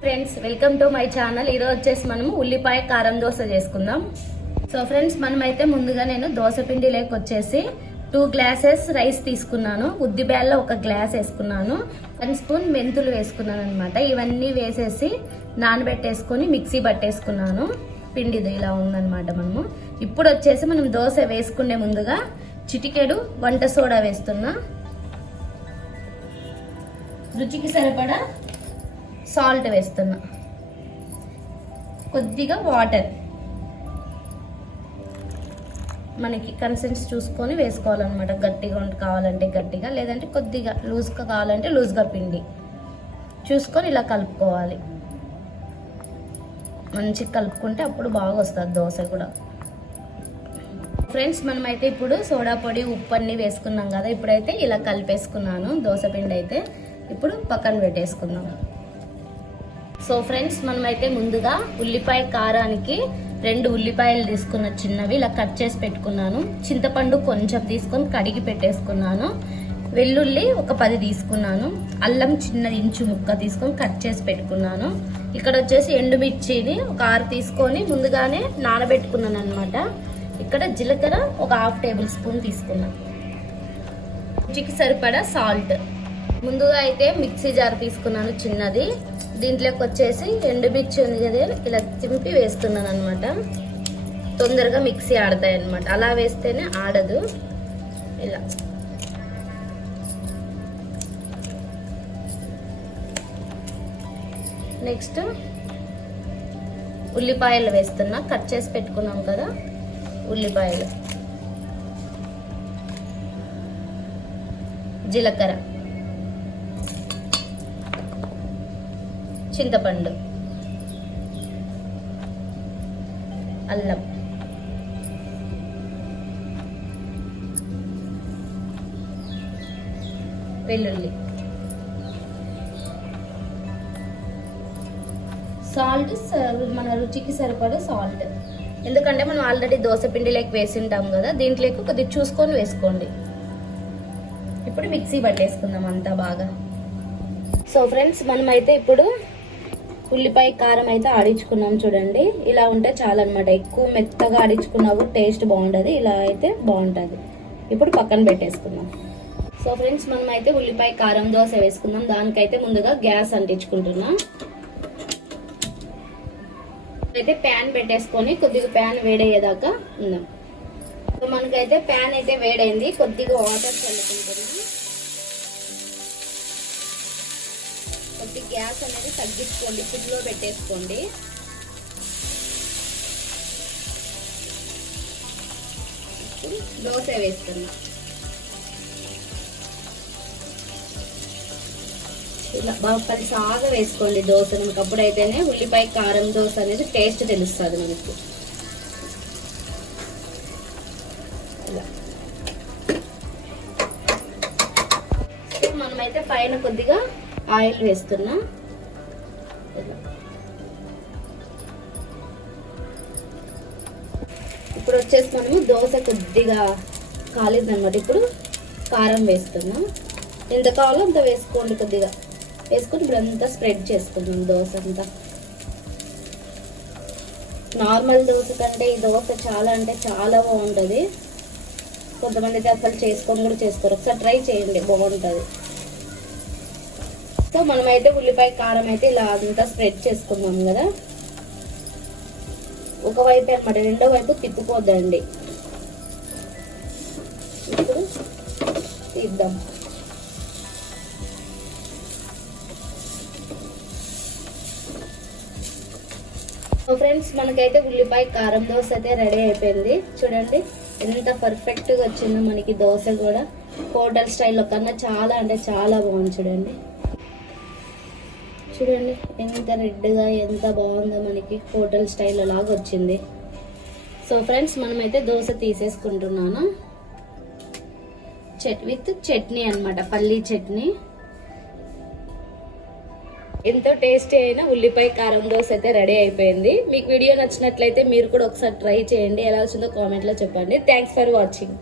Friends welcome to my channel ఈరోజు వచ్చేసి మనము ఉల్లిపాయ కారం దోశ చేసుకుందాం. సో ఫ్రెండ్స్ మనమైతే ముందుగా నేను దోశ పిండి లేక వచ్చేసి టూ గ్లాసెస్ రైస్ తీసుకున్నాను. ఉద్ది ఒక గ్లాస్ వేసుకున్నాను. వన్ స్పూన్ మెంతులు వేసుకున్నాను అనమాట ఇవన్నీ వేసేసి నానబెట్టేసుకొని మిక్సీ పట్టేసుకున్నాను. పిండిది ఇలా ఉందన్నమాట మనము. ఇప్పుడు వచ్చేసి మనం దోశ వేసుకునే ముందుగా చిటికెడు వంట సోడా వేస్తున్నా. రుచికి సరిపడా సాల్ట్ వేస్తున్నా. కొద్దిగా వాటర్. మనకి కన్సెన్స్ చూసుకొని వేసుకోవాలన్నమాట. గట్టిగా ఉండి కావాలంటే గట్టిగా లేదంటే కొద్దిగా లూజ్గా కావాలంటే లూజ్గా పిండి. చూసుకొని ఇలా కలుపుకోవాలి. మంచిగా కలుపుకుంటే అప్పుడు బాగా వస్తుంది దోశ కూడా. ఫ్రెండ్స్ మనమైతే ఇప్పుడు సోడా పొడి ఉప్పు అన్నీ వేసుకున్నాం కదా. ఇప్పుడైతే ఇలా కలిపేసుకున్నాను. దోశ పిండి అయితే ఇప్పుడు పక్కన పెట్టేసుకుందాం. సో ఫ్రెండ్స్ మనమైతే ముందుగా ఉల్లిపాయ కారానికి రెండు ఉల్లిపాయలు తీసుకున్న చిన్నవి ఇలా కట్ చేసి పెట్టుకున్నాను. చింతపండు కొంచెం తీసుకొని కడిగి పెట్టేసుకున్నాను. వెల్లుల్లి ఒక పది తీసుకున్నాను. అల్లం చిన్న ఇంచు ముక్క తీసుకొని కట్ చేసి పెట్టుకున్నాను. ఇక్కడ వచ్చేసి ఎండుమిర్చిని ఒక ఆరు తీసుకొని ముందుగానే నానబెట్టుకున్నాను అనమాట ఇక్కడ జీలకర్ర ఒక హాఫ్ టేబుల్ స్పూన్ తీసుకున్నాను రుచికి సరిపడా సాల్ట్. ముందుగా అయితే మిక్సీ జార్ తీసుకున్నాను చిన్నది. దీంట్లోకి వచ్చేసి ఎండుమిర్చి ఉంది కదా ఇలా తింపి వేస్తున్నాను అనమాట తొందరగా మిక్సీ ఆడతాయి అనమాట అలా వేస్తేనే ఆడదు. ఇలా. నెక్స్ట్ ఉల్లిపాయలు వేస్తున్నా. కట్ చేసి పెట్టుకున్నాం కదా ఉల్లిపాయలు. జీలకర్ర. చింతపండు అల్లం వెల్లుల్లి సాల్ట్ మన రుచికి సరిపడే సాల్ట్. ఎందుకంటే మనం ఆల్రెడీ దోశ పిండిలోకి లేక వేసింటాం కదా దీంట్లోకి కొద్దిగా చూసుకొని వేసుకోండి. ఇప్పుడు మిక్సీ పట్టేసుకుందాం అంతా బాగా. సో ఫ్రెండ్స్ మనమైతే ఇప్పుడు ఉల్లిపాయ కారం అయితే ఆడించుకున్నాం చూడండి. ఇలా ఉంటే చాలా అనమాట ఎక్కువ మెత్తగా ఆడించుకున్నావు టేస్ట్ బాగుంటుంది ఇలా అయితే బాగుంటుంది. ఇప్పుడు పక్కన పెట్టేసుకుందాం. సో ఫ్రెండ్స్ మనం అయితే ఉల్లిపాయ కారం దోశ వేసుకుందాం. దానికైతే ముందుగా గ్యాస్ అంటించుకుంటున్నాం. అయితే ప్యాన్ పెట్టేసుకొని కొద్దిగా ప్యాన్ వేడయ్యేదాకా ఉందాం. సో మనకైతే ప్యాన్ అయితే వేడైంది. కొద్దిగా వాటర్ చల్లుకుంటున్నాం. కొద్ది గ్యాస్ అనేది తగ్గించుకోండి సిడ్లో పెట్టేసుకోండి. ఇప్పుడు దోశ వేస్తున్నా. ఇలా బాగా పది సాగా వేసుకోండి దోశ. మనకు అప్పుడైతేనే ఉల్లిపాయ కారం దోశ అనేది టేస్ట్ తెలుస్తుంది మనకు. మనమైతే పైన కొద్దిగా ఆయిల్ వేస్తున్నా. ఇప్పుడు వచ్చేసి మనము దోశ కొద్దిగా కాలిందనమాట ఇప్పుడు కారం వేస్తున్నాం. ఎంత కావాలో అంత వేసుకోండి కొద్దిగా. వేసుకొని ఇప్పుడు అంతా స్ప్రెడ్ చేసుకున్నాం దోశ అంతా. నార్మల్ దోశ కంటే ఈ దోశ చాలా అంటే చాలా బాగుంటుంది. కొంతమంది అయితే అసలు చేసుకొని కూడా చేస్తారు ఒకసారి ట్రై చేయండి బాగుంటుంది. సో మనమైతే ఉల్లిపాయ కారం అయితే ఇలా అంతా స్ప్రెడ్ చేసుకున్నాం కదా. ఒకవైపు అనమాట రెండో వైపు తిప్పుకోద్దండి. ఇప్పుడు తీద్దాం. ఫ్రెండ్స్ మనకైతే ఉల్లిపాయ కారం దోశ అయితే రెడీ అయిపోయింది. చూడండి ఎంత పర్ఫెక్ట్గా వచ్చిందో మనకి దోశ కూడా. హోటల్ స్టైల్లో కన్నా చాలా అంటే చాలా బాగుంది చూడండి. చూడండి ఎంత రెడ్గా ఎంత బాగుందో మనకి హోటల్ స్టైల్ లాగా వచ్చింది. సో ఫ్రెండ్స్ మనమైతే దోశ తీసేసుకుంటున్నాను. చట్ విత్ చట్నీ అనమాట పల్లీ చట్నీ. ఎంతో టేస్టీ అయిన ఉల్లిపాయ కారం దోశ అయితే రెడీ అయిపోయింది. మీకు వీడియో నచ్చినట్లయితే మీరు కూడా ఒకసారి ట్రై చేయండి. ఎలా వచ్చిందో కామెంట్లో చెప్పండి. Thanks for watching